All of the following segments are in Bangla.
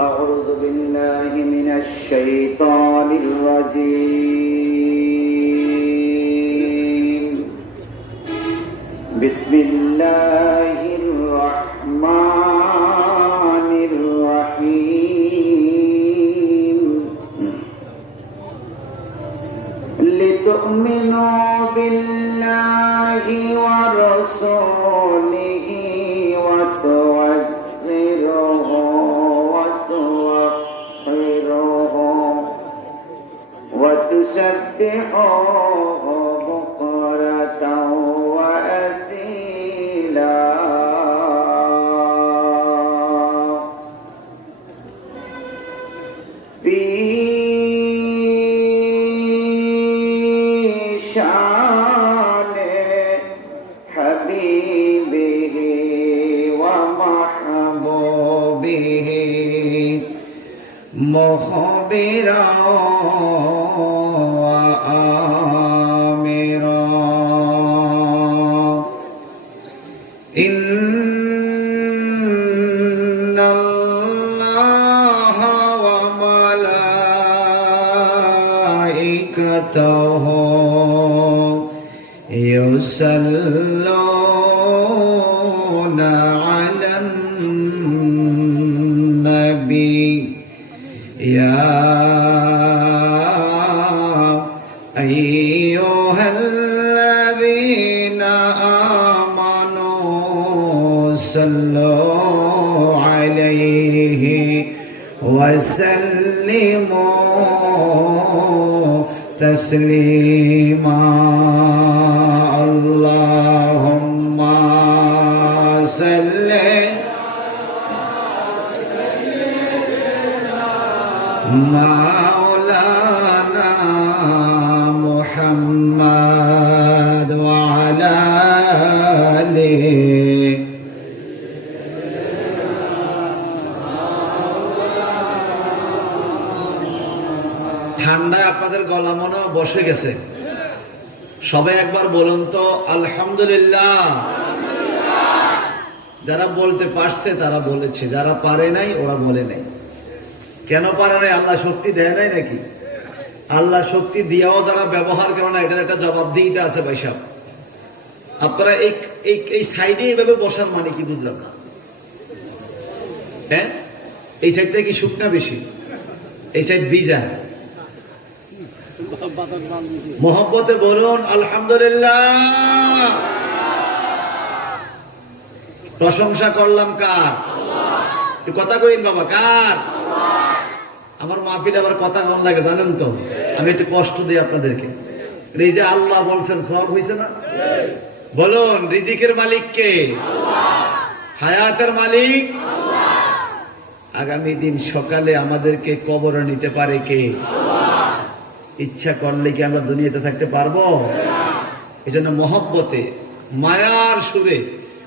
أعوذ بالله من الشيطان الرجيم بسم الله الرحمن الرحيم لتؤمنوا بالله ورسوله وتوقروه وتسبحوه بكرة وأصيلا في شان حبيبه ومحبوبه مخبرا وآمرا إن الله وملائكته يصلون على النبي يا أيها الذين آمنوا صلوا عليه وسلموا تسليما اللهم صل مولانا محمد وعلى آله ঠান্ডায় আপনাদের গলা মনে বসে গেছে সবাই একবার বলুন তো আলহামদুলিল্লাহ যারা বলতে পারছে তারা বলেছে যারা পারে নাই ওরা বলে নাই কেন পারে নাই আল্লাহ শক্তি দেয় নাই নাকি আল্লাহ শক্তি দিয়েও যারা ব্যবহার করে না এটার একটা জবাবদিহিতা আছে ভাই সাহেব আপনারা এই সাইডে এইভাবে বসার মানে কি বুঝলাম না হ্যাঁ এই সাইড থেকে কি শুকনা বেশি এই সাইড ভিজা মোহব্বতে বলুন আলহামদুলিল্লাহ প্রশংসা করলাম কার কথা কইন বাবা কার আমার মাহফিলে আবার কথা কেমন লাগে জানেন তো আমি একটু কষ্ট দিই আপনাদেরকে এই যে আল্লাহ বলছেন সব হয়েছে না বলুন রিজিকের মালিক কে হায়াতের মালিক আগামী দিন সকালে আমাদেরকে কবরে নিতে পারে কে ইচ্ছা করলে কি আমরা দুনিয়াতে থাকতে পারবো এই জন্য মহব্বতে মায়ার সুরে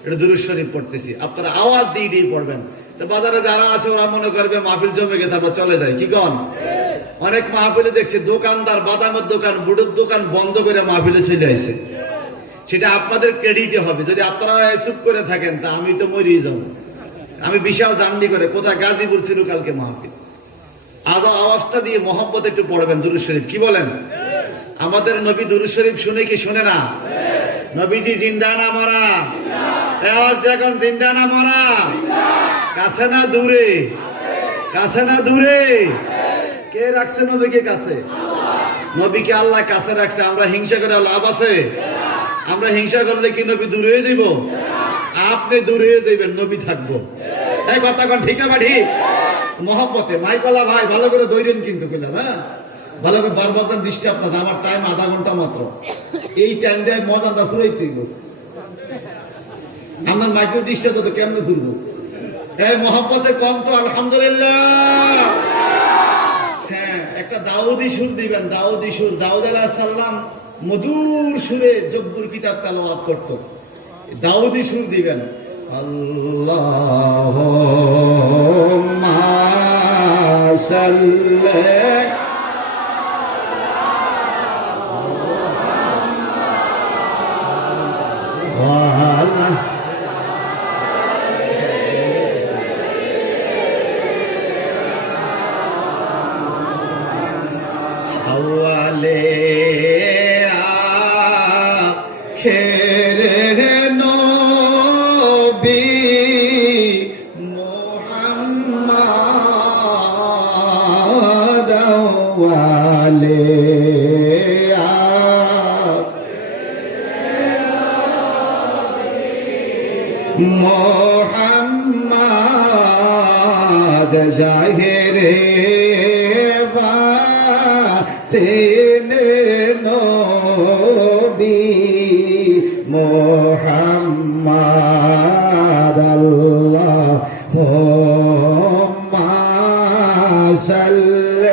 এটা দুরূদ শরীফ পড়তেছি আপনারা আওয়াজ দিয়ে দিয়ে পড়বেন তো বাজারে যারা আছে ওরা মনে করবে মাহফিল জমে গেছে আমরা চলে যাই কি কন অনেক মাহফিলে দেখছি দোকানদার বাদামের দোকান বুটের দোকান বন্ধ করে মাহফিলে চলে আসে সেটা আপনাদের ক্রেডিটে হবে যদি আপনারা চুপ করে থাকেন তা আমি তো মরিয়ে যাব আমি বিশাল জার্নি করে কোথায় গাজীপুর ছিল কালকে মাহফিল আজ আওয়াজটা দিয়ে মহব্বত একটু পড়বেন দুরূদ শরীফ কি বলেন আমাদের নবী দুরূদ শরীফ শুনে কি শুনে না নবীজি জিন্দা না মরা আওয়াজ দেখুন জিন্দা না মরা কাছে না দূরে কাছে না দূরে কে রাখছে নবীকে কাছে নবীকে আল্লাহ কাছে রাখছে আমরা হিংসা করে লাভ আছে আমরা হিংসা করলে কি নবী দূরে হয়ে যাইব আপনি দূরে হয়ে যাইবেন নবী থাকবো এই কথা কোন ঠিক না ঠিক মহব্বতে মাইকলা ভাই ভালো করে দৌড়েন কিন্তু কইলাম হ্যাঁ ভালো করে 12 বাজার দৃষ্টি আপনাদের আমার টাইম আধা ঘন্টা মাত্র এই টাইমটায় মজাটা ফুরাইতে হইব আমার মাইক্রো দৃষ্টিটা তো কেমনে ফুরবো এই মহব্বতে কম তো আলহামদুলিল্লাহ হ্যাঁ একটা দাউদি সুর দিবেন দাউদি সুর দাউদ আলাইহিস সালাম মধুর সুরে জব্বুর কিতাব তেলাওয়াত করত দাউদি সুর দিবেন আল্লাহুম্মা সাল্লি वाले मोहम्मद जाहिरे तेने नबी मोहम्मद अल्लाहुम्मा सल्ली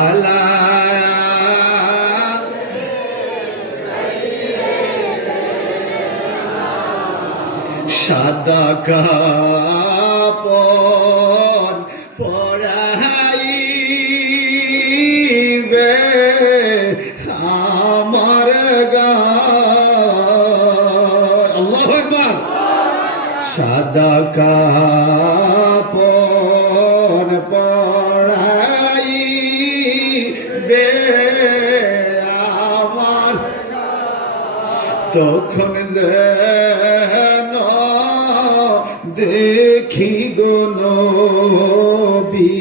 अला সাদা কাপড় পরাইবে আমার গায় আল্লাহু আকবার সাদা কাপড় পরাইবে আমার তখন যে দেখি গো নবী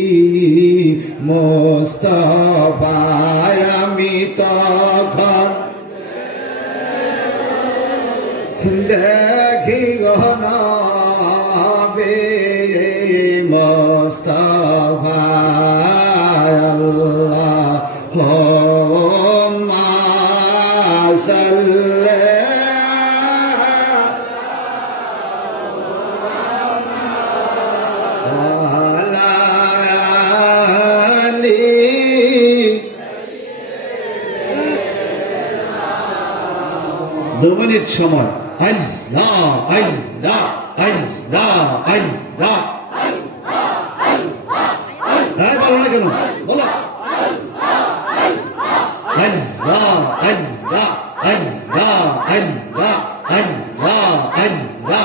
মুস্তাফা আমি তখন দেখি গো নবী মুস্তাফা আল্লাহুম্মা সাল্লি দু মিনিট সময় আল্লাহ আল্লাহ আল্লাহ আল্লাহ হ্যাঁ বলো না কেন বলো আল্লাহ আল্লাহ আল্লাহ আল্লাহ আল্লাহ আল্লাহ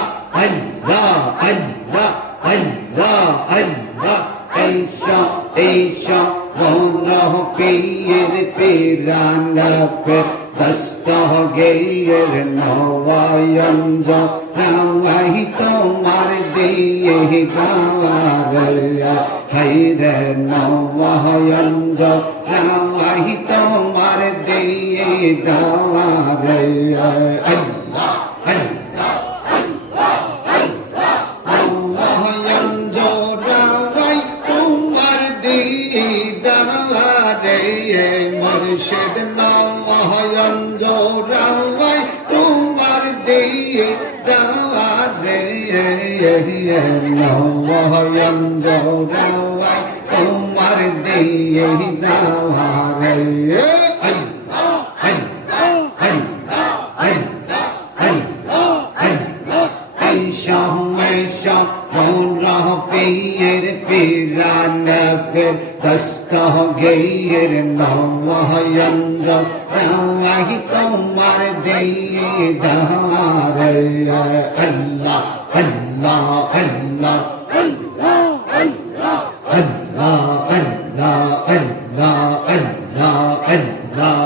আল্লাহ আল্লাহ আল্লাহ আল্লাহ ঈশা ঈশা বন্ধ পীর পীরানা পীর দস্তগীর নওয়ায়ঞ্জ হাওয়াই তোমার দিয়ে গাওয়ার হায়রে নওয়ায়ঞ্জ হাওয়াই তোমার দিয়ে গাওয়ার আল্লাহ আল্লাহ নওয়ায়ঞ্জ হাওয়াই তোমার দিয়ে গাওয়ার মুর্শিদ নওয়ায়ঞ্জ রাওয়াই তোমার দিয়ে দাওয়ারে নওয়ায়ঞ্জ রাওয়াই তোমার দিয়ে দাওয়ারে আল্লাহ আল্লাহ আল্লাহ আল্লাহ আল্লাহ আল্লাহ ঈশা ঈশা মোরা পীর পীরানা পীর দস্তগীর নওয়ায়ঞ্জ রাওয়াই তোমার দিয়ে দাওয়ারে আল্লাহ আল্লাহ আল্লাহ আল্লাহ আল্লাহ আল্লাহ আল্লাহ আল্লাহ আল্লাহ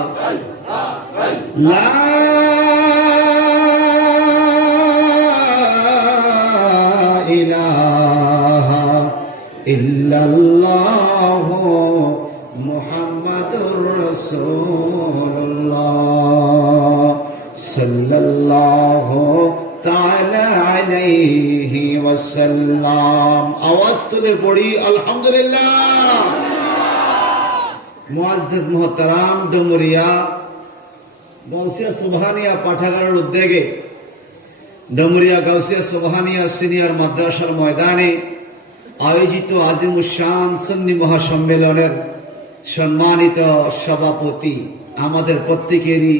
লা ইলাহা ইল্লাল্লাহ মুহাম্মাদুর রাসূলুল্লাহ সাল্লাল্লাহু তাআলা আলাইহি ওয়াসাল্লাম আওয়াজ তুলে পড়ি আলহামদুলিল্লাহ মুআজ্জাজ মুহতারাম ডুমুরিয়া গাউসিয়া সুবহানিয়া পাঠাগারের উদ্যোগে ডুমুরিয়া গাউসিয়া সুবহানিয়া সিনিয়র মাদ্রাসার ময়দানে আয়োজিত আজিমুশান সুন্নি মহাসম্মেলনের সম্মানিত সভাপতি আমাদের প্রত্যেকেরই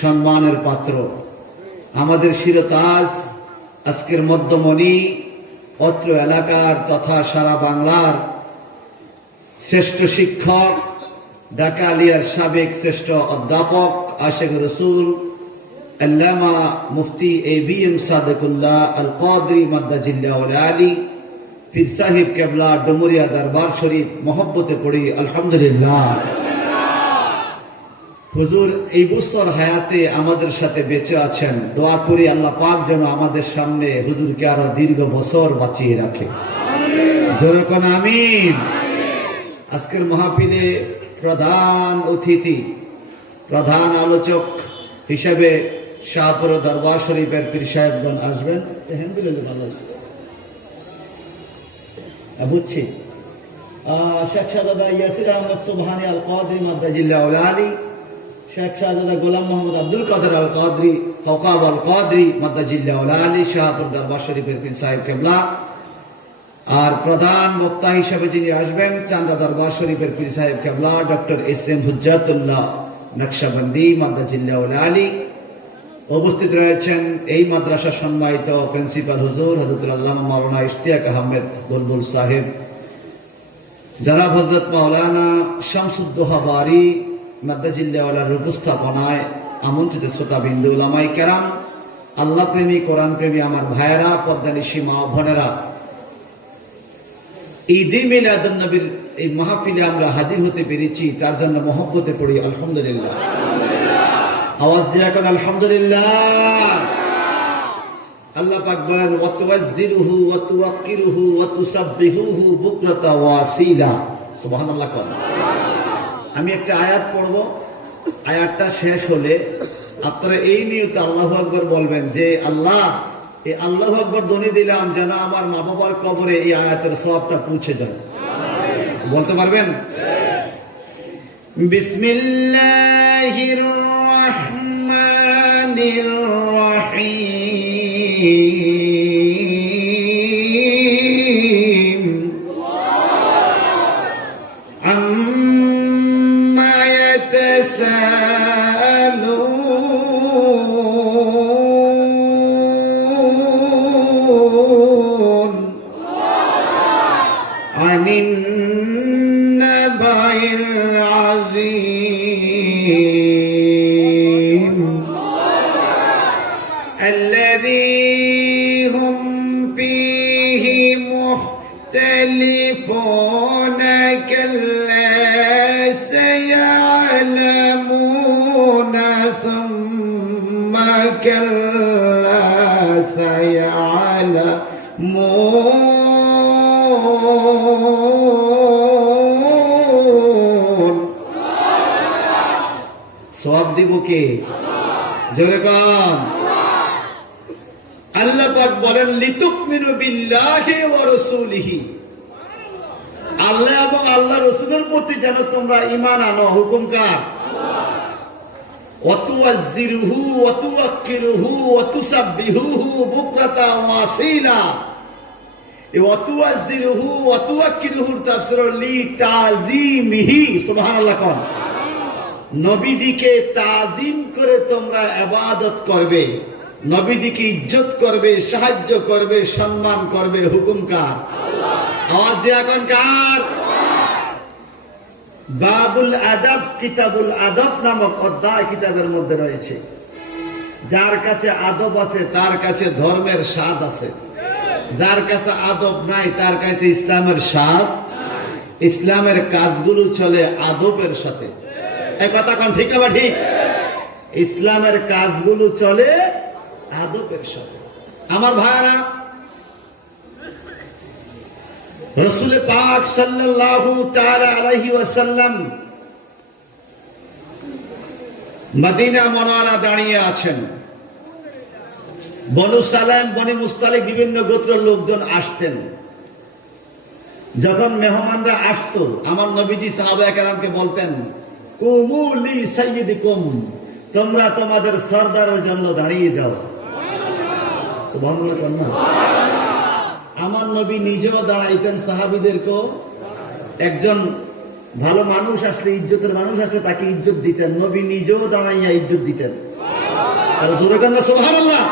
সম্মানের পাত্র আমাদের শিরতাজ আজকের মধ্যমণি অত্র এলাকার তথা সারা বাংলার শ্রেষ্ঠ শিক্ষক ঢাকা আলিয়ার সাবেক শ্রেষ্ঠ অধ্যাপক আশিক রসুল আল্লামা মুফতি ABM সাদেকুল্লাহ আল কাদরি মাদ্দাজিল্লাহুল আলী পীর সাহেব কেবলা ডুমুরিয়া দরবার শরীফ মহব্বতে পড়ি আলহামদুলিল্লাহ হুজুর এই বছর হায়াতে আমাদের সাথে বেঁচে আছেন, দোয়া করি আল্লাহ পাক যেন আমাদের সামনে হুজুরকে আরো দীর্ঘ বছর বাঁচিয়ে রাখে। জোরে কোন আমিন। আজকের মাহফিলে প্রধান অতিথি, প্রধান আলোচক হিসেবে শাহপুর দরবার শরীফের পীর সাহেবগণ আসবেন। বুঝছি শেখ শাহজাদা ইয়াসির আহমদ সুবহানী আল কাদরি মাদ্দাজিল্লাহ আলী, শেখ শাহজাদা গোলাম মোহাম্মদ আব্দুল কাদের আল কাদরি কওকাব আল কাদরি মাদ্দাজিল্লাহ আলী, শাহপুর দরবার শরীফের পীর সাহেব কেবলা। আর প্রধান বক্তা হিসেবে যিনি আসবেন চান্দা দরবার শরীফের পীর সাহেব কেবলা doctor S M Hujjatullah Naqshbandi মাদ্দাজিল্লাহ আলী। উপস্থিত রয়েছেন এই মাদ্রাসা সম্মানিত প্রিন্সিপাল হুজুর হযরতুল আল্লামা মাওলানা ইশতিয়াক আহমেদ বুলবুল সাহেব, জনাব হযরত মাওলানা শামসুদ্দোহা বারী মাদ্দাজিল্লাহ আলার উপস্থাপনায় আমন্ত্রিত শ্রোতাবিন্দু, উলামায়ে কেরাম, আল্লাহ প্রেমী, কোরআন প্রেমী আমার ভাইয়েরা, পদ্মানিশী মা বোনেরা, ঈদে মিলাদুন নবীর এই মাহফিলে আমরা হাজির হতে পেরেছি, তার জন্য মহব্বতে পড়ি আলহামদুলিল্লাহ। আওয়াজ দিয়ে এখন আলহামদুলিল্লাহ। আল্লাহ পাক বলেন ওয়া তুওয়াজ্জিরুহু ওয়া তুওয়াক্কিরুহু ওয়া তুসাব্বিহুহু বুকরাতা ওয়া আসীলা। সুবহানাল্লাহ। আমি একটা আয়াত পড়ব, আয়াতটা শেষ হলে আপনারা এই নিয়তে আল্লাহু আকবার বলবেন যে আল্লাহ, এই আল্লাহু আকবার ধ্বনি দিলাম যেন আমার মা বাবার কবরে এই আয়াতের সওয়াবটা পৌঁছে যায়। বলতে পারবেন? বিসমিল্লাহির রহমানির রহিম আম্মা ইয়াতাসাআলুন আনিন নাবাইল আযীম الذي هم فيه مختلفون كلا سيعلمون ثم كلا سيعلمون সওয়াব দিব কে? জোরে কম। আল্লাহ পাক বলেন লিতুকমিনু বিল্লাহি ওয়া রাসূলিহি, আল্লাহ এবং আল্লাহ রাসূলের প্রতি যেন তোমরা ঈমান আনো। হুকুম কার? ওয়া তুওয়াজ্জিরুহু ওয়া তুওয়াক্কিরুহু ওয়া তুসাব্বিহুহু বুকরাতা ওয়া আসীলা। এই ওয়া তুওয়াজ্জিরুহু ওয়া তুওয়াক্কিরুহুর তাফসীর লি তাযীমিহি। সুবহানাল্লাহ। কোন নবীজিকে তাজিম করে তোমরা ইবাদত করবে, নবীজিকে ইজ্জত করবে, সাহায্য করবে, সম্মান করবে। হুকুম কার? আওয়াজ দিয়া কোন কার? বাবুল আদব, কিতাবুল আদব নামক অধ্যায় কিতাবের মধ্যে রয়েছে। যার কাছে আদব আছে তার কাছে ধর্মের স্বাদ আছে, যার কাছে আদব নাই তার কাছে ইসলামের স্বাদ। ইসলামের কাজগুলো চলে আদবের সাথে। এই কথা কোন ঠিক না ঠিক? ইসলামের কাজগুলো চলে আদবের সাথে। আমার ভাইরা, রাসূল পাক সাল্লাল্লাহু তাআলা আলাইহি ওয়াসাল্লাম মদিনা মুনাওয়ারা দাঁড়িয়ে আছেন। বনু সালাম, বনি মুস্তালিক বিভিন্ন গোত্রের লোকজন আসতেন। যখন মেহমানরা আসতো, আমার নবীজি সাহাবায়ে কেরামকে বলতেন কুমু লি সাইয়্যিদিকুম, তোমরা তোমাদের সরদারের জন্য দাঁড়িয়ে যাও। সুবহানাল্লাহ। আমার নবী নিজেও দাঁড়াইতেন, সাহাবীদেরকে একজন ভালো মানুষ আসলে, ইজ্জতের মানুষ আসলে তাকে ইজ্জত দিতেন। নবী নিজেও দাঁড়াইয়া ইজ্জত দিতেন। সুবহানাল্লাহ।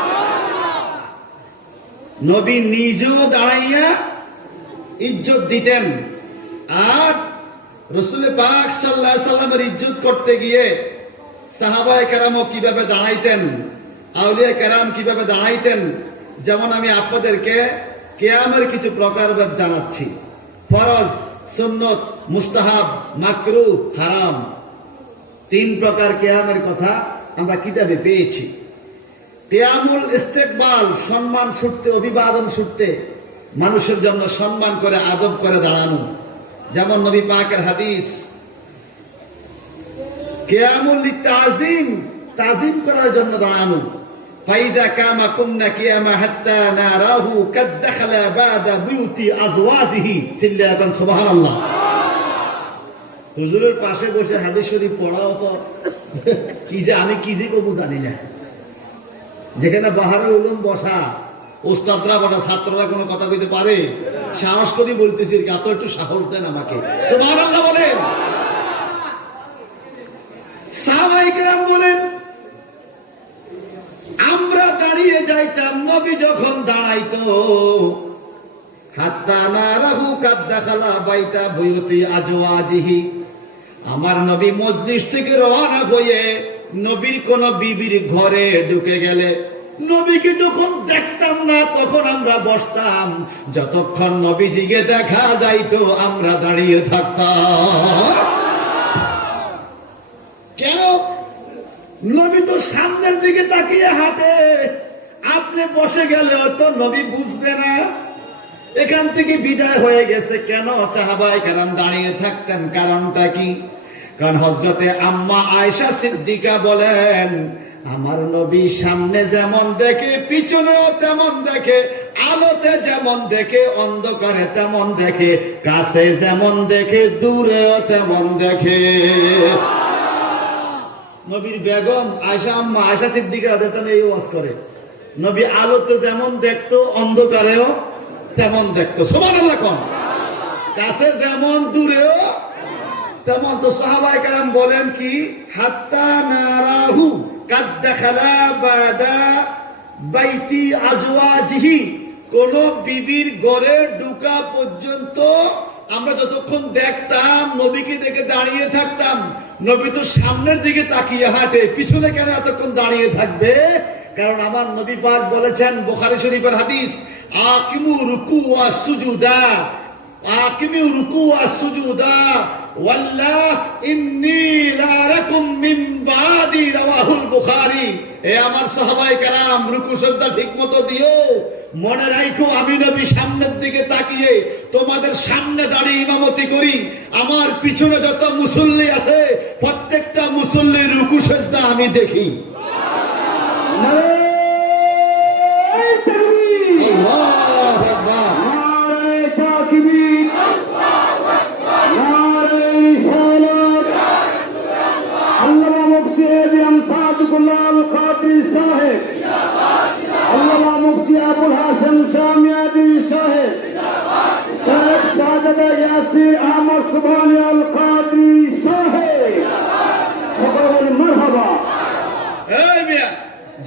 নবী নিজেও দাঁড়াইয়া ইজ্জত দিতেন। আর রাসূল পাক সাল্লাল্লাহু আলাইহি সাল্লামের ইজ্জত করতে গিয়ে সাহাবায়ে কেরামও কিভাবে দাঁড়াইতেন, আউলিয়া কেরাম কিভাবে দাঁড়াইতেন, যেমন আমি আপনাদেরকে কিয়ামের কিছু প্রকারভেদ জানাচ্ছি। ফরজ, সুন্নত, মুস্তাহাব, মাকরুহ, হারাম। তিন প্রকার কিয়ামের কথা আমরা কিতাবে পেয়েছি। কিয়ামুল ইস্তেকবাল, সম্মান সূত্রে, অভিবাদন সূত্রে মানুষের জন্য সম্মান করে আদব করে দাঁড়ানো, যেমন নবী পাকের হাদিস। কিয়ামুল তাজিম, তাজিম করার জন্য দাঁড়ানো। ফাইজা কামা কুমনা কিয়ামা হাত্তা নারাহু কাদ দাখালা বাদা বুয়ুতি আজওয়াজিহি, সিল্লাতান সুবহানাল্লাহ। হুজুরের পাশে বসে হাদিস শরীফ পড়াও তো কি যে আমি কি যে কবু জানি না। যেখানে বাহারুল উলুম বসা, ওস্তাদরা বসা, ছাত্ররা কোনো কথা কইতে পারে? সাহস করে বলতেছি, এত একটু সাহস দেন আমাকে। সুবহানাল্লাহ বলেন। সাহাবায়ে কেরাম বলেন, আমরা দাঁড়িয়ে যাইতাম, নবী যখন দাঁড়াইতো, হাত্তা নারাহু কাদ দাখালা বাইতা বুয়ুতি আজওয়াজিহি, আমার নবী মজলিস থেকে রওনা হয়ে নবীর কোন বিবির ঘরে ঢুকে গেলে নবীকে যখন দেখতাম না তখন আমরা বসতাম, যতক্ষণ নবীজিকে দেখা যাইতো আমরা দাঁড়িয়ে থাকতাম। কেন? নবী তো সামনের দিকে তাকিয়ে হাঁটে, আপনি বসে গেলে তো নবী বুঝবে না এখান থেকে বিদায় হয়ে গেছে। কেন সাহাবায়ে কেরাম দাঁড়িয়ে থাকতেন? কারণটা কি? কারণ হযরতে আম্মা আয়েশা সিদ্দিকা বলেন, আমার নবী সামনে যেমন দেখে পিছনেও তেমন দেখে, আলোতে যেমন দেখে অন্ধকারে তেমন দেখে, কাছে যেমন দেখে দূরেও তেমন দেখে। নবীর বেগম আয়েশা, আম্মা আয়েশা সিদ্দিকা রাদিয়াল্লাহু আনহা এই ওয়াজ করে, নবী আলোতে যেমন দেখতো অন্ধকারেও তেমন দেখতো। সুবহানাল্লাহ কোন? কাছে যেমন দূরেও তেমন। তো সাহাবায়ে কেরাম বলেন কি, হাত্তা নারাহু কাদ দাখালা বাদা বাইতি আজওয়াজিহি, কোন বিবির ঘরে ঢোকা পর্যন্ত আমরা যতক্ষণ দেখতাম নবীকে দেখে দাঁড়িয়ে থাকতাম। নবী তো সামনের দিকে তাকিয়ে হাঁটে, পিছনে কেন এতক্ষণ দাঁড়িয়ে থাকবে? কারণ আমার নবী পাক বলেছেন, বুখারী শরীফের হাদিস, আকিমু রুকু ওয়াস সুজুদা, আকিমু রুকু ওয়াস সুজুদা ওয়াল্লাহ ইন্নী লা রাকুম মিন বাদি, রাওয়াহুল বুখারী। এ আমার সাহাবায়ে কেরাম, রুকু সিজদা ঠিকমতো দিও। মনে রাখো, আমি নবী সামনের দিকে তাকিয়ে তোমাদের সামনে দাঁড়িয়ে ইমামতি করি, আমার পিছনে যত মুসল্লি আছে প্রত্যেকটা মুসল্লির রুকু সিজদা আমি দেখি।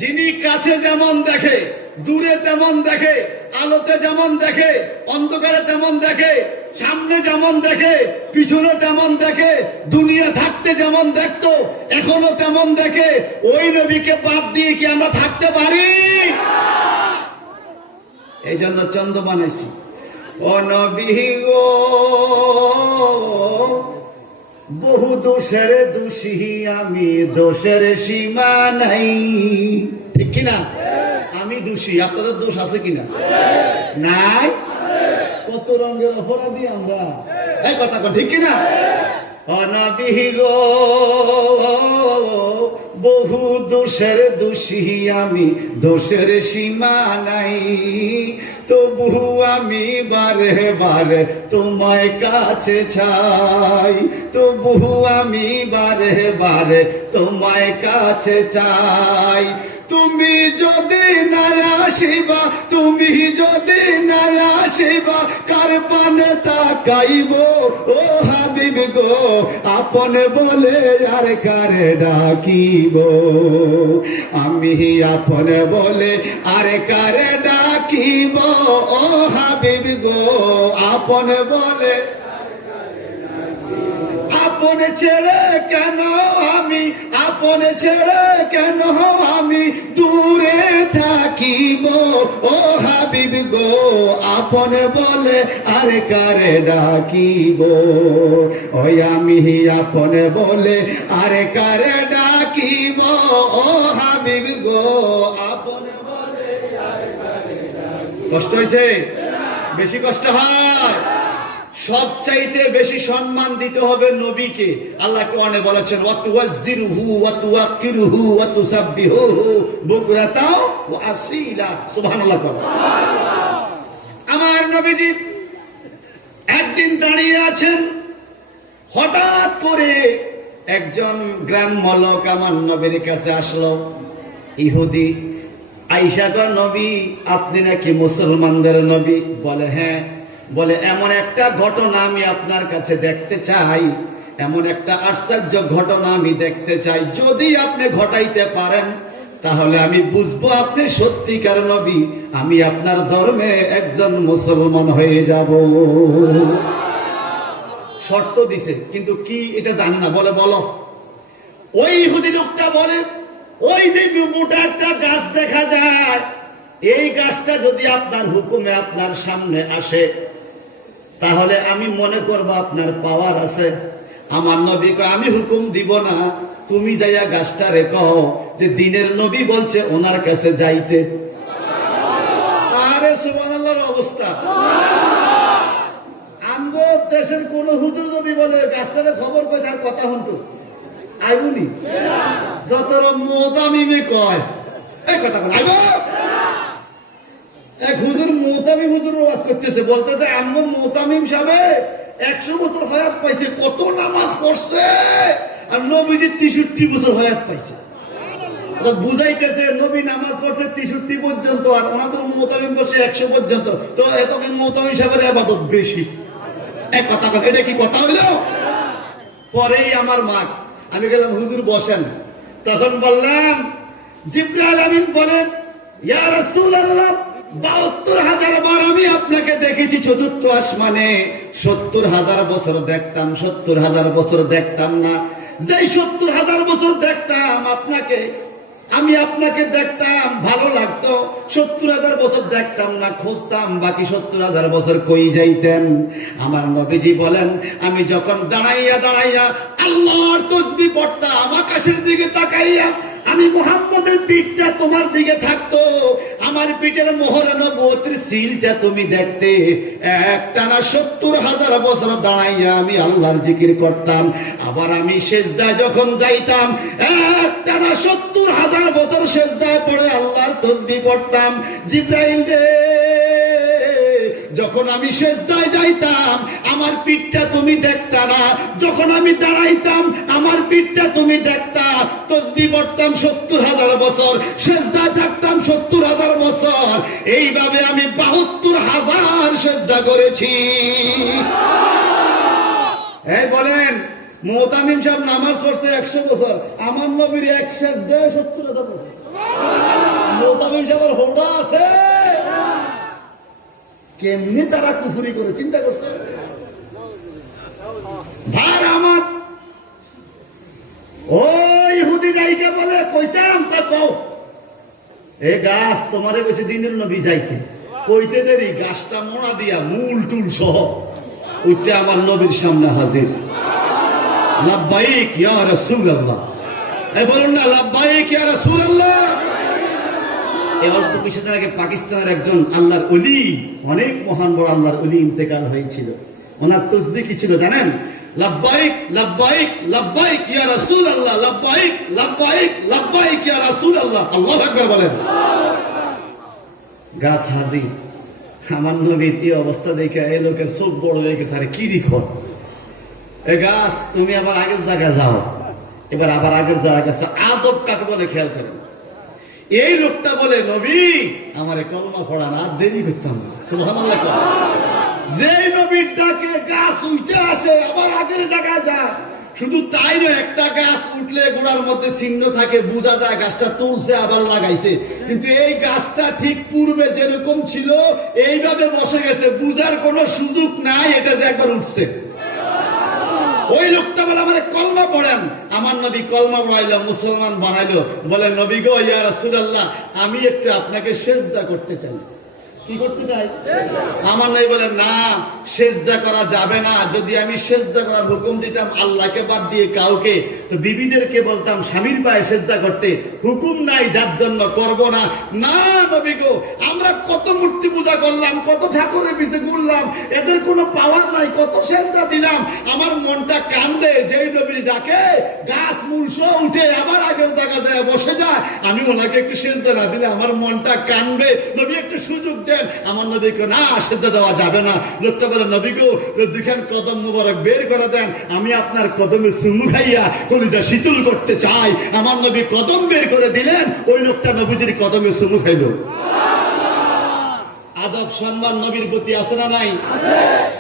যিনি কাছে যেমন দেখে, দূরে তেমন দেখে, আলোতে যেমন দেখে, অন্ধকারে তেমন দেখে, সামনে যেমন দেখে, পিছনে তেমন দেখে, দুনিয়া থাকতে যেমন দেখতো এখনো তেমন দেখে, ওই নবীকে বাদ দিয়ে কি আমরা থাকতে পারি? এই জন্য চন্দ্র বানাইছি। ও নবী গো, বহু দোষের দোষী আমি, দোষের সীমা নাই। ঠিক কিনা? আমি দোষী, আপনাদের দোষ আছে কিনা? নাই। কত রঙের অপরাধী আমরা, এই কথা ঠিক কিনা? ও নবী গো, বহু দোষের দোষী আমি, দোষের সীমা নাই। তবু আমি বারে বারে তোমায় কাছে চাই, তবু আমি বারে বারে তোমায় কাছে চাই। তুমি যদি না আসিবা, তুমি যদি না আসিবা, কার পানে তাকাইব ও হাবিব গো, আপন বলে আর কারে ডাকিব, আমি আপন বলে আর কারে ডাকিব ও হাবিব গো, আপন বলে। আপন ছেড়ে কেন আমি, আপন ছেড়ে কেন আমি দূরে থাকিব ও হাবিব হাবিব গো আপন বলে আর কারে ডাকিব, ওই আমি আপন বলে আর কারে ডাকিব, ও হাবিব গো আপন বলে আর কারে ডাকিব। কষ্ট হয়েছে? বেশি কষ্ট হয়? সবচাইতে বেশি সম্মান দিতে হবে নবীকে। আল্লাহ কোরআনে বলেছেন ওয়াতুওয়াজ্জিরুহু ওয়াতুওয়াক্কিরুহু ওয়াতুসাব্বিহুহু বুকরাতাও ওয়া আসীলা। সুবহানাল্লাহ। আমার নবীজি একদিন দাঁড়িয়ে আছেন, হঠাৎ করে একজন গ্রাম্য লোক আমার নবীর কাছে আসলো, ইহুদি। আয়েশা গো নবী আপনি নাকি মুসলমানদের নবী? বলে হ্যাঁ। বলে এমন একটা ঘটনা আমি আপনার কাছে দেখতে চাই, এমন একটা আশ্চর্য ঘটনা আমি দেখতে চাই, যদি আপনি ঘটাইতে পারেন তাহলে আমি বুঝবো আপনি সত্যিকার নবী, আমি আপনার ধর্মে একজন মুসলমান হয়ে যাব। শর্ত দিছে, কিন্তু কি এটা জানি না। বলে বলো। ওই ইহুদি লোকটা বলে ওই যে মোটা একটা গাছ দেখা যায়, এই গাছটা যদি আপনার হুকুমে আপনার সামনে আসে তাহলে আমি মনে করব আপনার পাওয়ার আছে। আমার নবীকে আমি হুকুম দিব না, তুমি যাইয়া গাছটা রেখো যে দিনের নবী বলছে ওনার কাছে যাইতে। আরে সুবহানাল্লাহর অবস্থা। আমগো দেশের কোন হুজুর যদি বলে গাছটারে খবর পাইছে আর কথা হতো আইবুনি, যত মোতামিমে কয় এই কথা বল আইব। এক হুজুর মোতামিম হুজুর ওয়াজ করতেছে, বলতেছে আমগো মোতামিম সাহেব 100 বছর হায়াত পাইছে, কত নামাজ পড়ছে, আর নবীজি 63 বছর হায়াত পাইছে। বুঝাইতেছে নবী নামাজ পড়ছে 63 পর্যন্ত, আর ওনাদের মোতামিম করছে 100 পর্যন্ত, তো এতক্ষণ মোতামিম সাহেবের ইবাদত বেশি। এক কথা বল, এটা কি কথা হইলো? পরেই আমার মা, আমি গেলাম হুজুর বসেন, তখন বললাম জিবরাইল আমিন বলেন ইয়া রাসূলুল্লাহ ৭২,০০০ বার আমি আপনাকে দেখেছি চতুর্থ আসমানে, ৭০,০০০ বছর দেখতাম, ৭০,০০০ বছর দেখতাম না। যেই ৭০,০০০ বছর দেখতাম আপনাকে, আমি আপনাকে দেখতাম ভালো লাগতো, ৭০,০০০ বছর দেখতাম না, খুঁজতাম বাকি ৭০,০০০ বছর কই যাইতেন। আমার নবীজি বলেন আমি যখন দাঁড়াইয়া দাঁড়াইয়া আল্লাহর তাসবিহ পড়তাম, আকাশের দিকে তাকাইয়া আমি মুহাম্মদের পিঠটা তোমার দিকে থাকতো, আমার পিঠের মোহরে নবুয়তের সিলটা তুমি দেখতে, একটানা ৭০,০০০ বছর দাঁড়াইয়া আমি আল্লাহর জিকির করতাম। আবার আমি সেজদায় যখন যাইতাম, একটানা ৭০,০০০ বছর সেজদায় পড়ে আল্লাহর তাসবিহ পড়তাম। জিবরাইল রে, যখন আমি সেজদায় যাইতাম আমার পিঠটা তুমি দেখতা না, যখন আমি দাঁড়াইতাম আমার পিঠটা তুমি দেখতা। তাসবিহ পড়তাম ৭০,০০০ বছর, সেজদায় থাকতাম ৭০,০০০ বছর, এইভাবে আমি ৭২,০০০ সেজদা করেছি। এই বলেন মুতামিম সাহেব নামাজ পড়ছে 100 বছর, আমার নবীর এক সেজদায় ৭০,০০০ বছর। মুতামিম সাহেবের হোড়া আছে, কেমনি তারা কুফরি করে চিন্তা করছে। ভাই আমার ওই ইহুদি নাইকে বলে কইতাম তা কও, এই গাছ তোমারে বেশি দিনের নবী যাইতে, কইতে দেরি গাছটা মোড়া দিয়া মূল টুল সহ উঠতে আমার নবীর সামনে হাজির। লাব্বাইক ইয়া রাসূলুল্লাহ, এই বলুন না লাব্বাইক ইয়া রাসূলুল্লাহ। এই অল্প কিছুদিন আগে পাকিস্তানের একজন আল্লাহর ওলি, অনেক মহান বড় আল্লাহর ওলি ইন্তেকাল হয়েছিল। ওনার তাসবিহ কি ছিল জানেন? লাব্বাইক লাব্বাইক লাব্বাইক ইয়া রাসূলুল্লাহ, লাব্বাইক লাব্বাইক লাব্বাইক ইয়া রাসূলুল্লাহ। আল্লাহু আকবার বলেন। গাছ হাজির। আমার নবীর এই অবস্থা দেখে এই লোকের চোখ বড় হয়ে গেছে, আরে কি দেখো এ গাছ, তুমি আবার আগের জায়গায় যাও। এবার আবার আগের জায়গায় গেছে, আদব কাকে বলে খেয়াল করেন। এই লোকটা বলে নবী আমারে কলমা পড়া না, দেরি করতাম না। সুবহানাল্লাহ। যে নবীর ডাকে গাছ উঠে আসে আবার আগের জায়গায় যায়। শুধু তাই নয়, একটা গাছ উঠলে গোড়ার মধ্যে চিহ্ন থাকে, বোঝা যায় গাছটা তুলছে আবার লাগাইছে, কিন্তু এই গাছটা ঠিক পূর্বে যেরকম ছিল এইভাবে বসে গেছে, বুঝার কোনো সুযোগ নাই এটা যে একবার উঠছে। ওই লোকটা বলে আমার কলমা পড়েন। আমার নবী কলমা পড়াইলো, মুসলমান বানাইলো। বলে নবী গো ইয়া রাসূলুল্লাহ, আমি একটু আপনাকে সেজদা করতে চাই। কি করতে চাই? আমার নবী বলেন না, সেজদা করা যাবে না। যদি আমি সেজদা করার হুকুম দিতাম আল্লাহকে বাদ দিয়ে কাউকে, তো বিবিদেরকে বলতাম স্বামীর পায়ে সেজদা করতে। হুকুম নাই যার জন্য করব না। না নবী গো, আমরা কত মূর্তি পূজা করলাম, কত ঠাকুরের পিছে ঘুরলাম, এদের কোনো পাওয়ার নাই, কত সেজদা দিলাম, আমার মনটা কান্দে। যেই নবীর ডাকে গাছ মূলস উঠে আবার আগের জায়গা যায় বসে যায়, আমি ওনাকে একটু সেজদা না দিলে আমার মনটা কান্দবে। নবী একটু সুযোগ দেন। আমার নবীকে না, সেজদা দেওয়া যাবে না। লোকটা বলে নবী গো, দুখান কদম মুবারক বের করে দেন, আমি আপনার কদমে চুমু খাইয়া কলিজা শীতল করতে চাই। আমার নবী কদম বের করে দিলেন, ওই লোকটা নবীজির কদমে চুমু খাইল। আদব সম্মান নবীর প্রতি আছে না নাই?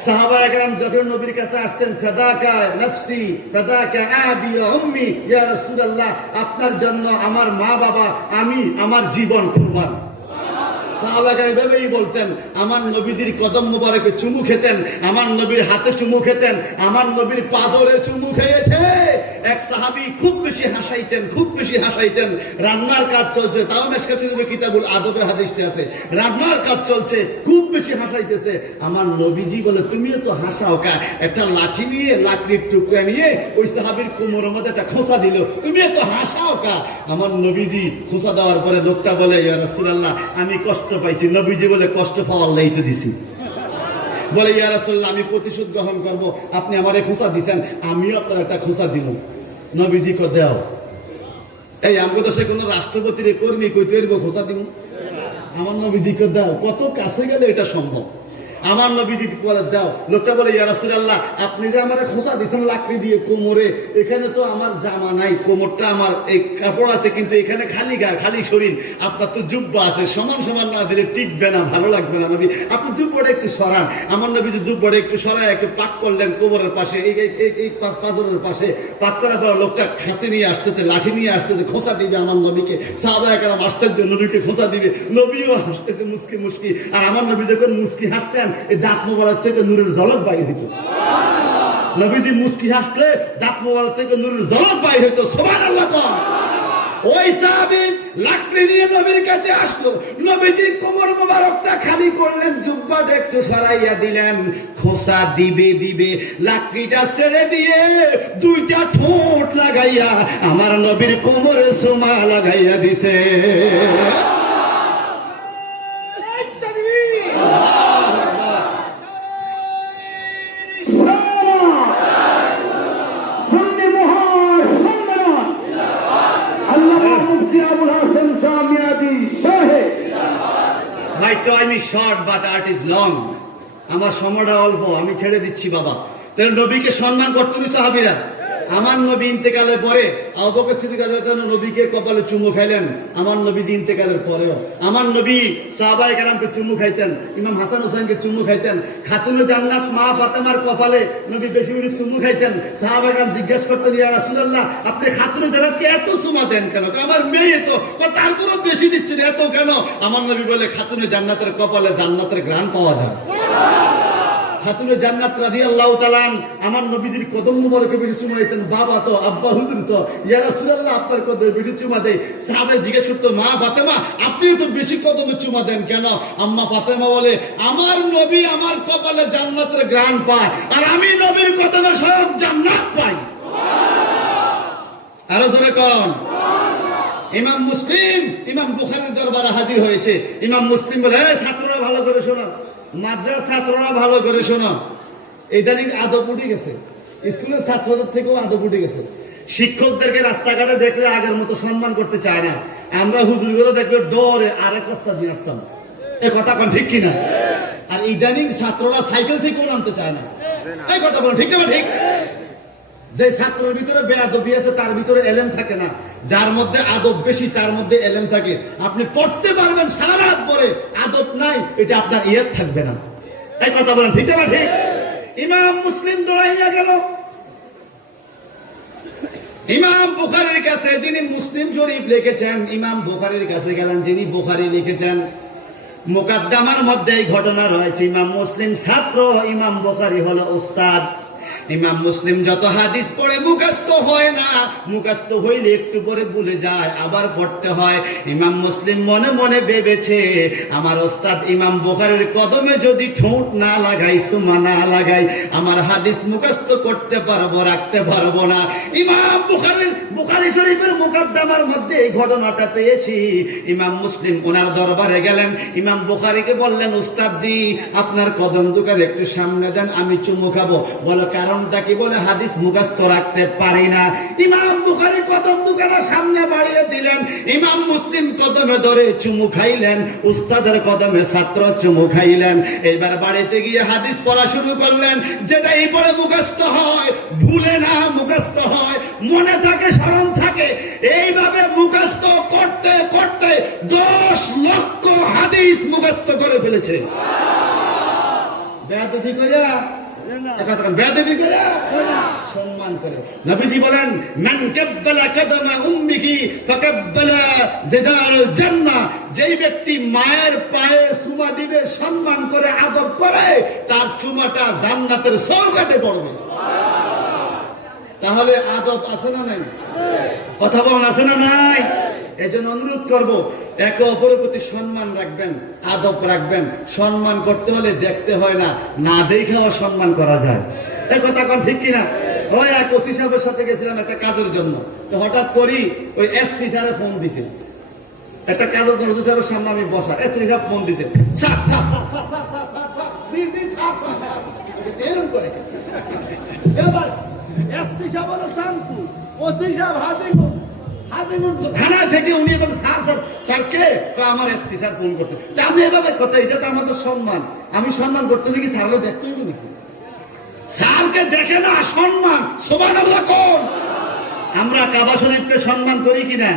সাহাবায়ে কেরাম যখন নবীর কাছে আসতেন, ফাদাকা নফসি ফাদাকা আবি ওয়া উম্মি, ইয়া রাসূলুল্লাহ, আপনার জন্য আমার মা বাবা, আমি আমার জীবন কুরবান। সাহাবায়ে কেরাম এভাবেই বলতেন। আমার নবীজির কদম মুবারকে চুমু খেতেন, আমার নবীর হাতে চুমু খেতেন, আমার নবীর পাজরে চুমু খেয়েছে। এক সাহাবী খুব বেশি হাসাইতেন, খুব বেশি হাসাইতেন। রান্নার কাজ চলছে, তাও মেশকাত শরীফে কিতাবুল আদবে হাদিসটি আছে, রান্নার কাজ চলছে, খুব বেশি হাসাইতেছে। আমার নবীজি বলে তুমিও তো হাসাও কা। একটা লাঠি নিয়ে, লাকড়ির টুকরা নিয়ে ওই সাহাবীর কোমরের মধ্যে একটা খোঁচা দিল, তুমি তো হাসাও কা। আমার নবীজি খোঁচা দেওয়ার পরে লোকটা বলে, ইয়া রাসূলুল্লাহ, আমি কষ্ট পাইছি। নবীজি বলে কষ্ট পাওয়া আল্লাহই তো দিছি। বলে ইয়া রাসূলুল্লাহ, আমি প্রতিশোধ গ্রহণ করব, আপনি আমারে খোঁচা দিছেন, আমিও আপনার একটা খোঁচা দিব। নবীজি কো দাও। এই আমগো দেশে কোন রাষ্ট্রপতির কর্মী কইতে পারবো খোঁচা দিব? আমার নবীজি কো দাও। কত কাছে গেলে এটা সম্ভব। আমার নবীজি বলে দাও। লোকটা বলে ইয়া রাসূলুল্লাহ, আপনি যে আমারে খোঁচা দিয়েছেন লাকড়ি দিয়ে কোমরে, এখানে তো আমার জামা নাই, কোমরটা আমার এই কাপড় আছে, কিন্তু এখানে খালি গা, খালি শরীর, আপনার তো জুব্বা আছে, সমান সমান না দিলে টিকবে না, ভালো লাগবে না। নবী আপনি জুব্বাটা একটু সরান। আমার নবীজি জুব্বাটা একটু সরায় একটু পাক করলেন কোমরের পাশে, এই পাঁজরের পাশে পাক করার পর লোকটা খাসি নিয়ে আসতেছে, লাঠি নিয়ে আসতেছে, খোঁচা দিবে আমার নবীকে। সাহাবায়ে কেরাম আশ্চর্য, নবীকে খোঁচা দিবে, নবীও হাসতেছে মুস্কি মুস্কি। আর আমার নবী যখন মুস্কি হাসতেন, এই দাঁত মোবারক থেকে নূরের ঝলক বাইরে হইত। নবীজি মুস্কি হাসলে দাঁত মোবারক থেকে নূরের ঝলক বাইরে হইত। সুবহানাল্লাহ। ওই সাহাবী লাকড়ি নিয়ে নবীর কাছে আসলো, নবীজি কোমর মোবারকটা খালি করলেন, জুব্বাটা একটু সরাইয়া দিলেন, খোঁচা দিবে দিবে লাকড়িটা ছেড়ে দিয়ে দুইটা ঠোঁট লাগাইয়া আমার নবীর কোমরে সোমা লাগাইয়া দিছে। Time is short but art is long. আমার সময়টা অল্প, আমি ছেড়ে দিচ্ছি বাবা। তাহলে নবীকে সম্মান করতেন সাহাবীরা। আমার নবী ইন্তেকালের পরে আবু বকর সিদ্দিক রাদিয়াল্লাহু তাআলা নবীকে কপালে চুমু খাইলেন। আমার নবীজি ইন্তেকালের পরেও আমার নবী সাহাবায়ে কেরামকে চুমু খাইতেন, ইমাম হাসান হুসাইনকে চুমু খাইতেন, খাতুনে জান্নাত মা ফাতেমার কপালে নবী বেশি বেশি চুমু খাইতেন। সাহাবায়ে কেরাম জিজ্ঞাসা করতেন, ইয়া রাসূলুল্লাহ, আপনি খাতুনে জান্নাতকে এত চুমা দেন কেন? আমার মেয়ে তো, তারপরও বেশি দিচ্ছেন, এত কেন? আমার নবী বলে, খাতুনে জান্নাতের কপালে জান্নাতের ঘ্রাণ পাওয়া যায়। খাতুনে জান্নাত রাদিয়াল্লাহু তাআলা আমার নবীজির কদম মুবারকে বেশি চুমা দিতেন। বাবা তো, আব্বা হুজুর তো, ইয়া রাসূলুল্লাহ, আপনার কদমে বেশি চুমা দেয়। সাহাবায়ে জিজ্ঞেস করতো, মা ফাতেমা, আপনিও তো বেশি কদমে চুমা দেন কেন? আম্মা ফাতেমা বলে, আমার নবী আমার কপালে জান্নাতের ঘ্রাণ পায়, আর আমি নবীর কদমে স্বয়ং জান্নাত পাই। আরো জোরে কোন? ইমাম মুসলিম ইমাম বুখারীর দরবারে হাজির হয়েছে। ইমাম মুসলিম বলে, ছাত্ররা ভালো করে শোনো, মাদ্রাসার ছাত্ররা ভালো করে শোনো, ইদানিং আদব উঠে গেছে, স্কুলের ছাত্রদের থেকেও আদব উঠে গেছে। শিক্ষকদেরকে রাস্তাঘাটে দেখলে আগের মতো সম্মান করতে চায় না। আমরা হুজুরগুলো দেখলে ডরে আরেক রাস্তা দিয়ে আসতাম। এই কথা কোন ঠিক কিনা? আর ইদানিং ছাত্ররা সাইকেল থেকেও নামতে চায় না। এই কথা বলেন ঠিক না? ঠিক। যে ছাত্রের ভিতরে বেয়াদবি আছে তার ভিতরে এলেম থাকে না, যার মধ্যে আদব বেশি তার মধ্যে এলেম থাকে। আপনি পড়তে পারবেন সারা রাত পরে, আদব নাই, এটা আপনার ইয়াদ থাকবে না। এই কথা বলেন ঠিক না? ঠিক। ইমাম মুসলিম দৌড়াইয়া গেল ইমাম বুখারীর কাছে, যিনি মুসলিম শরীফ লিখেছেন। ইমাম বুখারীর কাছে গেলেন, যিনি বুখারী লিখেছেন। মুকাদ্দামার মধ্যে এই ঘটনা রয়েছে। ইমাম মুসলিম ছাত্র, ইমাম বুখারী হলো উস্তাদ। ইমাম মুসলিম যত হাদিস পড়ে মুখস্থ হয় না, মুখস্থ হইলে একটু পরে ভুলে যায়, আবার পড়তে হয়। ইমাম মুসলিম মনে মনে ভেবেছে, আমার ওস্তাদ ইমাম বুখারীর কদমে যদি ঠোঁট না লাগাই, সুমা না লাগাই, আমার হাদিস মুখস্থ করতে পারবো, রাখতে পারবো না। ইমাম বুখারী শরীফের মুকদ্দমার মধ্যে এই ঘটনাটা পেয়েছি। ইমাম মুসলিম ওনার দরবারে গেলেন, ইমাম বুখারীকে বললেন, উস্তাদ জি আপনার কদম দুকার একটু সামনে দেন, আমি চুমু খাবো। বলো কারণটা কি? বলে হাদিস মুখস্থ রাখতে পারি না। ইমাম বুখারী কদম দুকার সামনে বাড়িয়ে দিলেন, ইমাম মুসলিম কদমে ধরে চুমু খাইলেন, উস্তাদের কদমে ছাত্র চুমু খাইলেন। এবার বাড়িতে গিয়ে হাদিস পড়া শুরু করলেন, যেটা এই পড়ে মুখস্থ হয়, ভুলে না মুখস্থ হয়, মনে থাকে, স্মরণ থাকে। এইভাবে মুখস্থ করতে করতে 10 লক্ষ হাদিস মুখস্থ করে ফেলেছে। বেয়াদবি কইরা, বেয়াদবি কইরা সম্মান করে। নবীজি বলেন, মান কাব্বালা কদমা উম্মিহি ফাকাব্বালা জিদারুল জান্নাহ, যেই ব্যক্তি মায়ের পায়ে চুমা দিবে, সম্মান করে, আদব করে, তার চুমাটা জান্নাতের চৌকাঠে পড়বে। তাহলে আদব আছে না নাই? কথা বলেন, আছে না নাই? এজন্য অনুরোধ করব, একে অপরের প্রতি সম্মান রাখবেন, আদব রাখবেন। সম্মান করতে হলে দেখতে হয় না, না দেখেও সম্মান করা যায়। এই কথা কোন ঠিক কিনা? ওই এক ওসি সাহেবের সাথে গেছিলাম একটা কাজের জন্য, তো হঠাৎ করি ওই এসপি স্যারে ফোন দিছে, একটা কাজের জন্য ওসি সাহেবের সামনে আমি বসা, এসপি সাহেব ফোন দিছে, sir sir sir sir sir sir sir sir জি জি স্যার স্যার স্যার, এরকম করে। এবার এসপি সাহেব হলো শান্তু, ওসি সাহেব হাজিগঞ্জ, থানা থেকে উনি এবার স্যার স্যার স্যার কে? আমার এসপি স্যার ফোন করছে। আমি এভাবে কথা, এটা তো আমাদের সম্মান, আমি সম্মান করতে নাকি স্যারকে দেখতে হইবে নাকি? স্যারকে দেখে না সম্মান, সুবহানাল্লাহ কোন? আমরা কাবা শরীফকে সম্মান করি কিনা?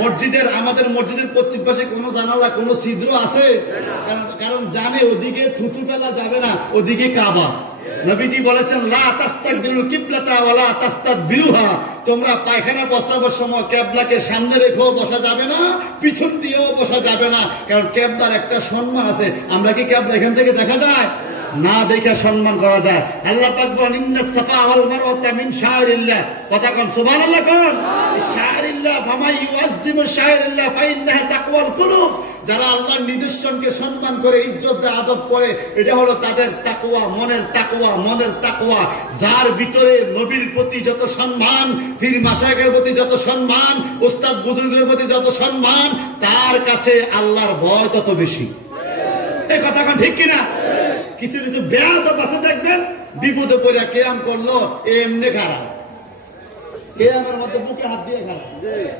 মসজিদের, আমাদের মসজিদের পশ্চিম পাশে কোনো জানালা, কোনো ছিদ্র আছে? কারণ জানে ওদিকে থুতু ফেলা যাবে না, ওদিকে কাবা। নবীজি বলেছেন, লা তাস্তাকবিলুল কিবলাতা ওয়ালা তাস্তাদবিরুহা, তোমরা পায়খানা বসাবার সময় কিবলাকে সামনে রেখেও বসা যাবে না, পিছন দিয়েও বসা যাবে না, কারণ কিবলার একটা সম্মান আছে। আমরা কি কিবলা এখান থেকে দেখা যায়? না দেখে সম্মান করা যায়। আল্লাহ পাক বলেন, ইন্নাস সাফা ওয়াল মারওয়াতা মিন শাআইরিল্লাহ, কথা কোন? সুবহানাল্লাহ কোন? শাআইরিল্লাহ ফামান ইউআজ্জিমু শাআইরিল্লাহ ফাইন্নাহা তাকওয়াল কুলুব, যারা আল্লাহর নিদর্শনকে সম্মান করে, ইজ্জত দেয়, আদব করে, এটা হলো তাদের তাকওয়া, মনের তাকওয়া, মনের তাকওয়া। যার ভিতরে নবীর প্রতি যত সম্মান, পীর মাশায়েখের প্রতি যত সম্মান, উস্তাদ বুজুর্গের প্রতি যত সম্মান, তার কাছে আল্লাহর ভয় তত বেশি। এই কথা কোন ঠিক কিনা? কিছু কিছু বেয়াদব আছে দেখবেন, বিপদে পড়ে কেয়াম করলো, এমনি খারাপ, কেয়ামের মধ্যে বুকে হাত দিয়ে খারাপ।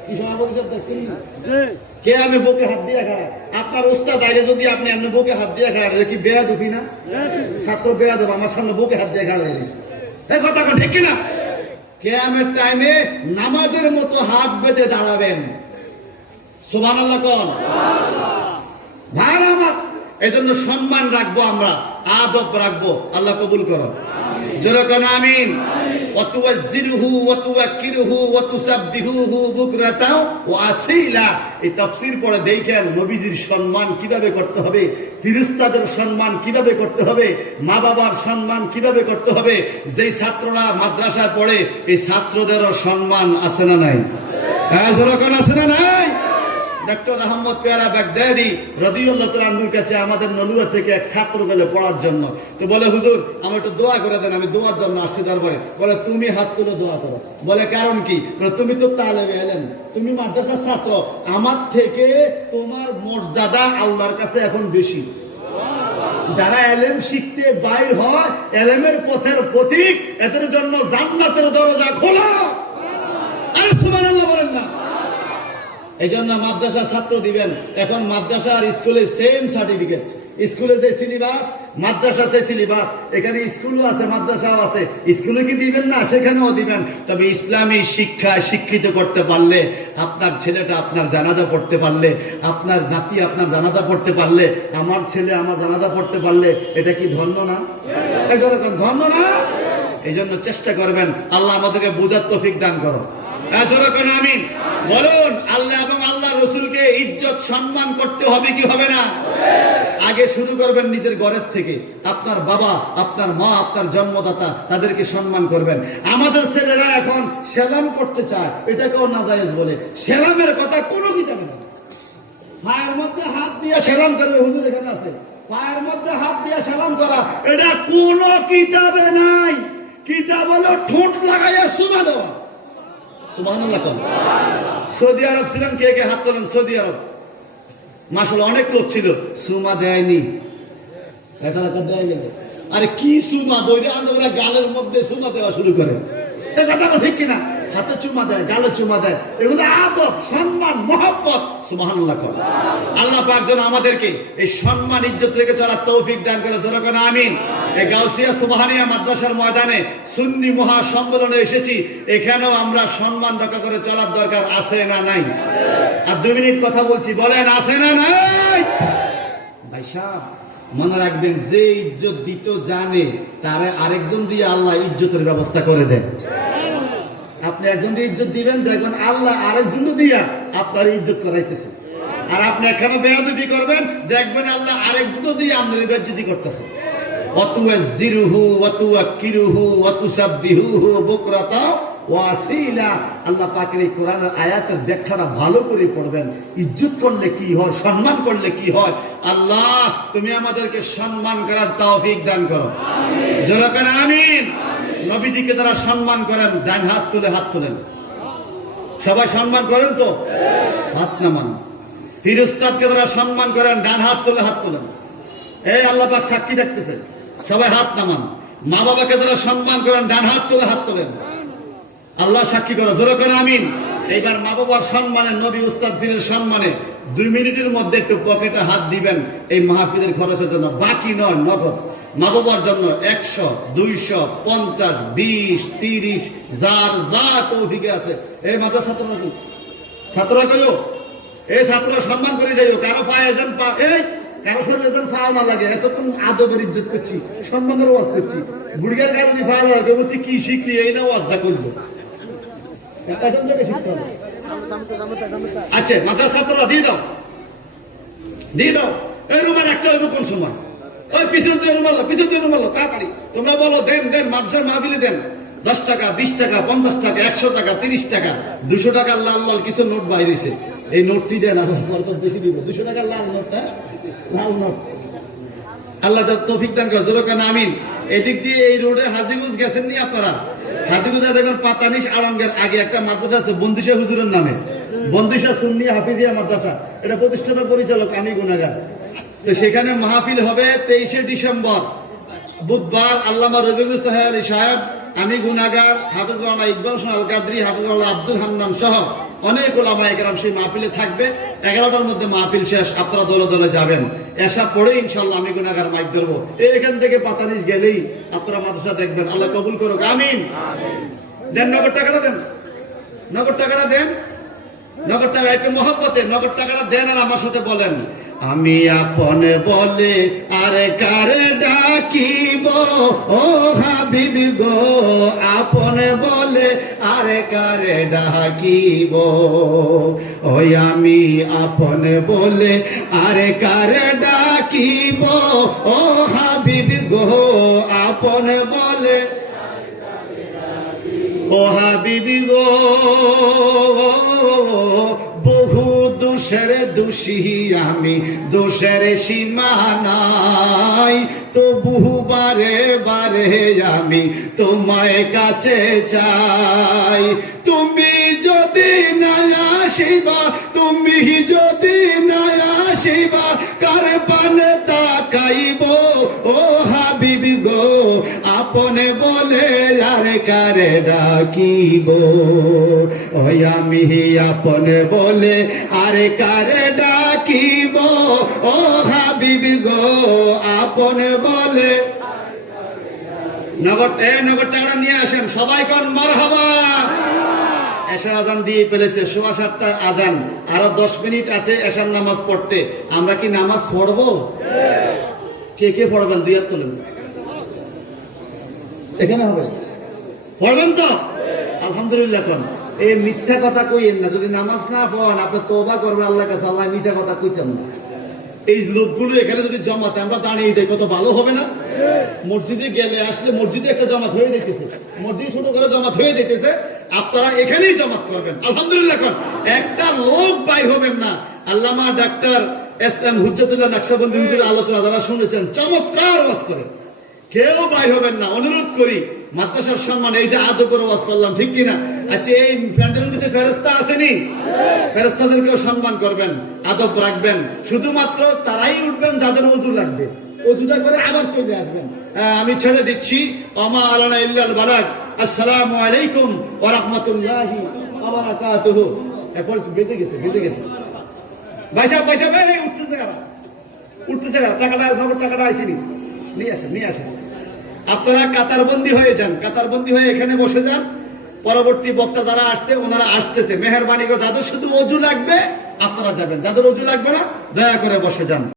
কি সভাপতি সব দেখছেন না? কেয়ামে বুকে হাত দিয়ে খারাপ। আপনার উস্তাদ আগে যদি আপনি এমনি বুকে হাত দিয়ে খারাপ, কি বেয়াদবি না? ছাত্র বেয়াদব আমার সামনে বুকে হাত দিয়ে খারাপ হয়েছে। এই কথা কোন ঠিক কিনা? কেয়ামের টাইমে নামাজের মতো হাত বেঁধে দাঁড়াবেন। সুবহানাল্লাহ কোন? ভাই আমার, এজন্য সম্মান রাখবো, আমরা আদব রাখবো। আল্লাহ কবুল করো, জোরে কোন আমিন। ওয়াতুওয়াজ্জিরুহু ওয়াতুওয়াক্কিরুহু ওয়াতুসাব্বিহুহু বুকরাতা ওয়া আসীলা। এই তাফসীর পড়ে দেখেন নবীজির সম্মান কিভাবে করতে হবে, ফেরেশতাদের সম্মান কিভাবে করতে হবে, মা বাবার সম্মান কিভাবে করতে হবে। যেই ছাত্ররা মাদ্রাসায় পড়ে, এই ছাত্রদেরও সম্মান আছে না নাই? হ্যাঁ, জোরে কোন আছে না নাই? ডক্টর আহমদ পেয়ারা বাগদাদি রাদিয়াল্লাহু তাআলা আনহুর কাছে আমাদের নলুয়া থেকে এক ছাত্র গেলে পড়ার জন্য, তো বলে, হুজুর আমার একটু দোয়া করে দেন, আমি দোয়ার জন্য আসছি দরবারে। বলে, তুমি হাত তুলে দোয়া করো। বলে, কারণ কি? বলে, তুমি তো তালেবে এলেম, তুমি মাদ্রাসার ছাত্র, আমার থেকে তোমার মর্যাদা আল্লাহর কাছে এখন বেশি। যারা এলেম শিখতে বাইর হয়, এলেমের পথের পথিক, এদের জন্য জান্নাতের দরজা খোলা। আরে সুবহানাল্লাহ বলেন না? এই জন্য মাদ্রাসা ছাত্র দিবেন। এখন মাদ্রাসা আর স্কুলে সেম সার্টিফিকেট, স্কুলে যে সিলেবাস, মাদ্রাসা সেই সিলেবাস। এখানে স্কুলও আছে, মাদ্রাসাও আছে। স্কুলে কি দিবেন না? সেখানেও দিবেন। তবে ইসলামী শিক্ষায় শিক্ষিত করতে পারলে, আপনার ছেলেটা আপনার জানাজা পড়তে পারলে, আপনার নাতি আপনার জানাজা পড়তে পারলে, আমার ছেলে আমার জানাজা পড়তে পারলে, এটা কি ধন্য না? ধন্য না? এই জন্য চেষ্টা করবেন, আল্লাহ আমাদেরকে বুঝার তৌফিক দান করো। আমিন বলুন। আল্লাহ এবং আল্লাহ রসুলকে ইজ্জত সম্মান করতে হবে কি হবে না? আগে শুরু করবেন নিজের ঘরের থেকে। আপনার বাবা, আপনার মা, আপনার জন্মদাতা, তাদেরকে সম্মান করবেন। আমাদের ছেলেরা এখন সেলাম করতে চায়, এটাকেও নাজায়েজ বলে। সেলামের কথা কোনো কিতাবে না। পায়ের মধ্যে হাত দিয়ে সেলাম করবে, হুজুর এখানে আছে, পায়ের মধ্যে হাত দিয়ে সেলাম করা, এটা কোনো কিতাবে নাই। কিতাব হলো ঠোঁট লাগাইয়া সুমা দেওয়া। সুবহানাল্লাহ। সৌদি আরব ছিলেন, কে কে হাত তোলেন? সৌদি আরব মাশাআল্লাহ অনেক লোক ছিল, সুমা দেয়নি। আরে কি সুমা দইরে আনরা গালের মধ্যে সুমা দেওয়া শুরু করে, এই কথা ঠিক কিনা? হাতে চুমা দেয়, গালে চুমা দেয়, এগুলো আদব, সম্মান, মহব্বত। সুবহানাল্লাহ। আল্লাহ পাক যেন আমাদেরকে এই সম্মান ইজ্জত রেখে চলার তৌফিক দান করে। জোরে বলেন আমিন। এই গাউসিয়া সুবহানিয়া মাদ্রাসার ময়দানে সুন্নি মহা সম্মেলনে এসেছি, এখানেও আমরা সম্মান রক্ষা করে চলার দরকার আছে না নাই? আর 2 মিনিট কথা বলছি, বলেন আছে না নাই? ভাই সাহেব মনে রাখবেন, যে ইজ্জত দিত জানে, তারে আরেকজন দিয়ে আল্লাহ ইজ্জতের ব্যবস্থা করে দেন। আপনি একজনকে ইজ্জত দিবেন, দেখবেন আল্লাহ আরেকজন দিয়া আপনার ইজ্জত করাইতেছে। আর আপনি এখানে বেয়াদবি করবেন, দেখবেন আল্লাহ আরেকজন দিয়ে আপনার বেয়াদবি করতেছে। ওয়াতুয়াজ্জিরুহু ওয়াতুয়াক্কিরুহু ওয়াতুসাব্বিহুহু বুকরাতা ওয়া আসীলা। আল্লাহ পাকের এই কোরআনের আয়াতের ব্যাখ্যাটা ভালো করে পড়বেন। ইজ্জত করলে কি হয়, সম্মান করলে কি হয়। আল্লাহ তুমি আমাদেরকে সম্মান করার তৌফিক দান করো। আমিন। জোরে করে আমিন। নবীজিকে যারা সম্মান করেন, ডান হাত তুলে হাত তোলেন। সবাই সম্মান করেন তো? হাত নামান। পীর উস্তাদকে যারা সম্মান করেন, ডান হাত তুলে হাত তোলেন। এই আল্লাহ পাক সাক্ষী দেখতেছে, সবাই হাত নামান। মা বাবাকে যারা সম্মান করেন, ডান হাত তুলে হাত তোলেন। আল্লাহ সাক্ষী করো। জোরে করে আমিন। এইবার মা বাবার সম্মানে, নবী উস্তাদ পীরের সম্মানে 2 মিনিটের মধ্যে একটু পকেটে হাত দিবেন এই মাহফিলের খরচের জন্য, বাকি নয়, নগদ। মা বাবার জন্য 100, 200, 50, 20, 30, যার যা তৌফিকে আছে। এই মাদ্রাসা ছাত্ররা কি ছাত্ররা কইও, এই ছাত্ররা সম্মান করে যাইও। কারো পায়ে যেন এই কারো শরীরে যেন পাও না লাগে। এতক্ষণ আদবের ইজ্জত করছি, সম্মানের ওয়াজ করছি। বুড়িয়ার কাছে যদি পাও না লাগে, তুই কি শিখলি, এই না ওয়াজটা করবো। এখন থেকে শিখতে হবে। আচ্ছা মাদ্রাসা ছাত্ররা দিয়ে দাও, দিয়ে দাও। এই রুমাল একটা হইব কোন সময়? ওই পিছনের দিকে রুমাল, পিছনের দিকে রুমাল, তাড়াতাড়ি তোমরা বলো দেন দেন। মাদ্রাসার মাহফিলে দেন 10 টাকা, 20 টাকা, 50 টাকা, 100 টাকা, 30 টাকা, 200 টাকার লাল লাল কিছু নোট বাইরেছে, এই নোটটি দেন। বেশি দিব, 200 টাকার লাল নোটটা, লাল নোট। আল্লাহ যত তৌফিক দান করে। জোরে কেন আমিন। এদিক দিয়ে এই রোডে হাজীগঞ্জ গেছেন নি আপনারা? হাজীগঞ্জে দেখবেন পাতানিশ আড়ঙ্গের আগে একটা মাদ্রাসা আছে বন্দিশা হুজুরের নামে, বন্দিশা সুন্নি হাফিজিয়া মাদ্রাসা। এটা প্রতিষ্ঠাতা পরিচালক আমি গুনাগার। তো সেখানে মাহফিল হবে 23শে ডিসেম্বর বুধবার। আল্লামা রবিউল আলী সাহেব, আমি গুনাগার, হাফেজ মাওলানা ইকবাল হোসেন আল কাদরি, হাফেজ মাওলানা আব্দুল হান্নান সহ অনেক ওলামা একরাম সেই মাহফিলে থাকবে। 11টার মধ্যে মাহফিল শেষ, আপনারা দলে দলে যাবেন। এসা পড়ে ইনশাল্লাহ আমি গুনাগার মাইক ধরবো। এখান থেকে পাতানিশ গেলেই আপনারা মাদ্রাসা দেখবেন। আল্লাহ কবুল করুক, আমিন। দেন নগদ টাকাটা দেন, নগদ টাকাটা দেন, নগদ টাকা একটু মহব্বতে নগদ টাকাটা দেন। আর আমার সাথে বলেন, আমি আপন বলে আরে কারে ডাকিব, ও হাবিব গো আপন বলে আরে কারে ডাকিব। ওই আমি আপন বলে আরে কারে ডাকিব, ও হাবিব গো আপন বলে, ও হাবিব গো বহু দোষের দোষী আমি, দোষের সীমা নাই, তবু বারে বারে আমি তোমায় কাছে চাই। তুমি যদি না আসিবা, তুমি যদি না আসিবা, কার পানে তাকাইব, ও হাবিব গো আপনে বলে আর কারে ডাকিব। ওই আমি আপনে বলে আরে কারে ডাকিব, ও হাবিব গো আপনে বলে। নগদ নগদ টাকাটা নিয়ে আসেন সবাই, কোন মারহাবা। এশার আজান দিয়ে ফেলেছে, 7:15 আজান, আরো 10 মিনিট আছে এশার নামাজ পড়তে। আমরা কি নামাজ পড়বো? কে কে পড়বেন? 2 হাত তোলেন। এখানে হবে, পড়বেন তো? আলহামদুলিল্লাহ। কোন এই মিথ্যা কথা কইেন না, যদি নামাজ না পড়েন আপনি তওবা করবেন আল্লাহর কাছে, আল্লাহ মিথ্যা কথা কইতাম না। এই লোকগুলো এখানে যদি জমাতে আমরা দাঁড়িয়ে যাই কত ভালো হবে না? মসজিদে গেলে আসলে মসজিদে একটা জমাত হয়ে যাইতেছে, মসজিদ ছোট করে জমাত হয়ে যাইতেছে, আপনারা এখানেই জমাত করবেন আলহামদুলিল্লাহ। একটা লোক বাইর হবেন না। আল্লামা ডাক্তার এসএম হুজ্জাতুল্লাহ নকশবন্দি হুজুরের আলোচনা যারা শুনেছেন, চমৎকার ওয়াজ করে, কেউ বাইর হবেন না। অনুরোধ করি মাদ্রাসার সম্মান, এই যে আদব করে ওয়াজ করলাম, ঠিক কিনা? আচ্ছা, এই প্যান্ডেলের নিচে ফেরেশতা আসেনি? ফেরেশতাদেরকেও সম্মান করবেন, আদব রাখবেন। শুধুমাত্র তারাই উঠবেন যাদের ওযু লাগবে, ওযুটা করে আবার চলে আসবেন। আমি ছেড়ে দিচ্ছি। ওমা আলানা ইল্লাল বালাগ। আসসালামু আলাইকুম ওয়া রাহমাতুল্লাহি ওয়া বারাকাতুহু। এরপর বেজে গেছে ভাই সাহেব এই উঠতেছে কারা টাকাটা আইসিনি, নিয়ে আসেন। আপনারা কাতারবন্দি হয়ে যান, কাতারবন্দি হয়ে এখানে বসে যান। পরবর্তী বক্তা যারা আসছে ওনারা আসতেছে, মেহেরবানি করে যাদের শুধু ওযু লাগবে আপনারা যাবেন, যাদের ওযু লাগবে না দয়া করে বসে যান।